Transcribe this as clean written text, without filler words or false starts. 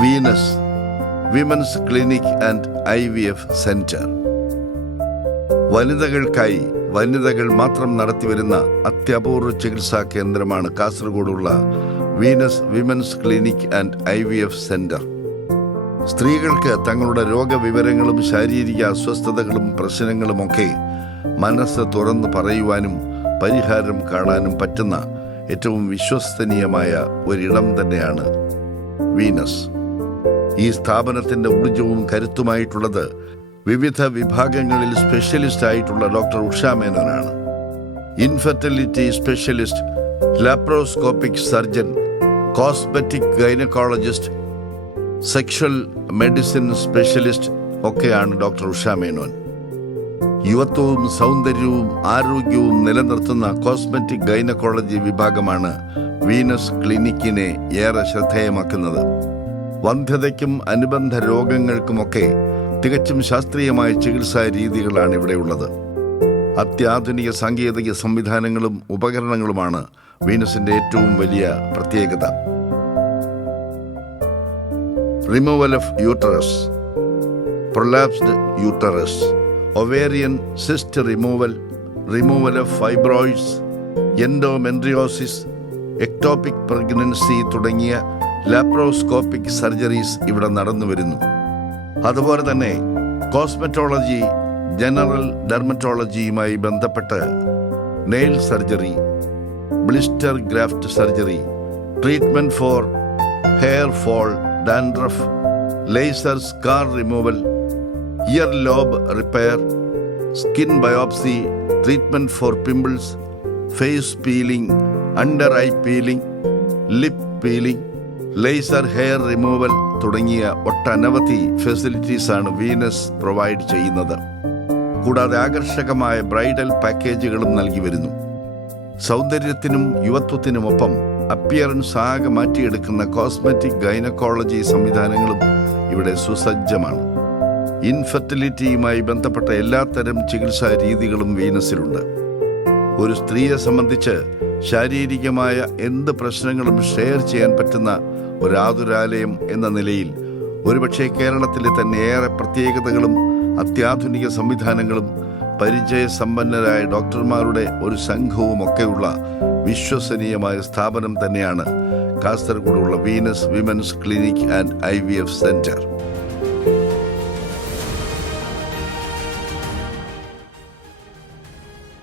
Venus women's clinic and IVF centre. വനിതകൾക്കായി വനിതകൾ മാത്രം നടത്തിവരുന്ന അത്യപൂർവ ചികിത്സാ കേന്ദ്രമാണ് കാസർഗോഡുള്ള Venus women's clinic and IVF centre. സ്ത്രീകൾക്ക് തങ്ങളുടെ രോഗവിവരങ്ങളും ശാരീരിക അസ്വസ്ഥതകളും പ്രശ്നങ്ങളുമൊക്കെ മനസ്സ് തുറന്നു പറയുവാനും പരിഹാരം കാണാനും പറ്റുന്ന ഏറ്റവും വിശ്വസനീയമായ ഒരിടം തന്നെയാണ് വീനസ്. ഈ സ്ഥാപനത്തിന്റെ ഊർജവും കരുത്തുമായിട്ടുള്ളത് വിവിധ വിഭാഗങ്ങളിൽ സ്പെഷ്യലിസ്റ്റ് ആയിട്ടുള്ള ഡോക്ടർ ഉഷ മേനോനാണ്. Infertility specialist, laparoscopic surgeon, cosmetic gynaecologist, sexual medicine specialist ഒക്കെയാണ് ഡോക്ടർ ഉഷ മേനോൻ. യുവത്വവും സൗന്ദര്യവും ആരോഗ്യവും നിലനിർത്തുന്ന കോസ്മെറ്റിക് ഗൈനക്കോളജി വിഭാഗമാണ് വീനസ് ക്ലിനിക്കിനെ ഏറെ ശ്രദ്ധേയമാക്കുന്നത്. വന്ധ്യതയ്ക്കും അനുബന്ധ രോഗങ്ങൾക്കുമൊക്കെ തികച്ചും ശാസ്ത്രീയമായ ചികിത്സാ രീതികളാണ് ഇവിടെയുള്ളത്. അത്യാധുനിക സാങ്കേതിക സംവിധാനങ്ങളും ഉപകരണങ്ങളുമാണ് വീനസിന്റെ ഏറ്റവും വലിയ പ്രത്യേകത. Removal of uterus, prolapsed uterus, ovarian cyst removal of fibroids, endometriosis, ectopic pregnancy തുടങ്ങിയ ലാപ്രോസ്കോപ്പിക് സർജറീസ് ഇവിടെ നടന്നു വരുന്നു. അതുപോലെ തന്നെ കോസ്മെറ്റോളജി, ജനറൽ ഡെർമറ്റോളജിയുമായി ബന്ധപ്പെട്ട് nail surgery, blister graft surgery, treatment for hair fall, dandruff, laser scar removal, ear lobe repair, skin biopsy, treatment for pimples, face peeling, under eye peeling, lip peeling, laser hair removal തുടങ്ങിയ ഒട്ടനവധി ഫെസിലിറ്റീസാണ് Venus provide ചെയ്യുന്നത്. കൂടാതെ ആകർഷകമായ bridal പാക്കേജുകളും നൽകി വരുന്നു. സൗന്ദര്യത്തിനും യുവത്വത്തിനുമൊപ്പം appearance ആകെ മാറ്റിയെടുക്കുന്ന cosmetic gynaecology സംവിധാനങ്ങളും ഇവിടെ സുസജ്ജമാണ്. ഇൻഫെർട്ടിലിറ്റിയുമായി ബന്ധപ്പെട്ട എല്ലാത്തരം ചികിത്സാ രീതികളും വീനസിലുണ്ട്. ഒരു സ്ത്രീയെ സംബന്ധിച്ച് ശാരീരികമായ എന്ത് പ്രശ്നങ്ങളും ഷെയർ ചെയ്യാൻ പറ്റുന്ന ഒരു ആതുരാലയം എന്ന നിലയിൽ ഒരുപക്ഷെ കേരളത്തിലെ തന്നെ ഏറെ പ്രത്യേകതകളും അത്യാധുനിക സംവിധാനങ്ങളും പരിചയസമ്പന്നരായ ഡോക്ടർമാരുടെ ഒരു സംഘവും ഒക്കെയുള്ള വിശ്വസനീയമായ സ്ഥാപനം തന്നെയാണ് കാസർഗോഡുള്ള Venus women's clinic and IVF centre.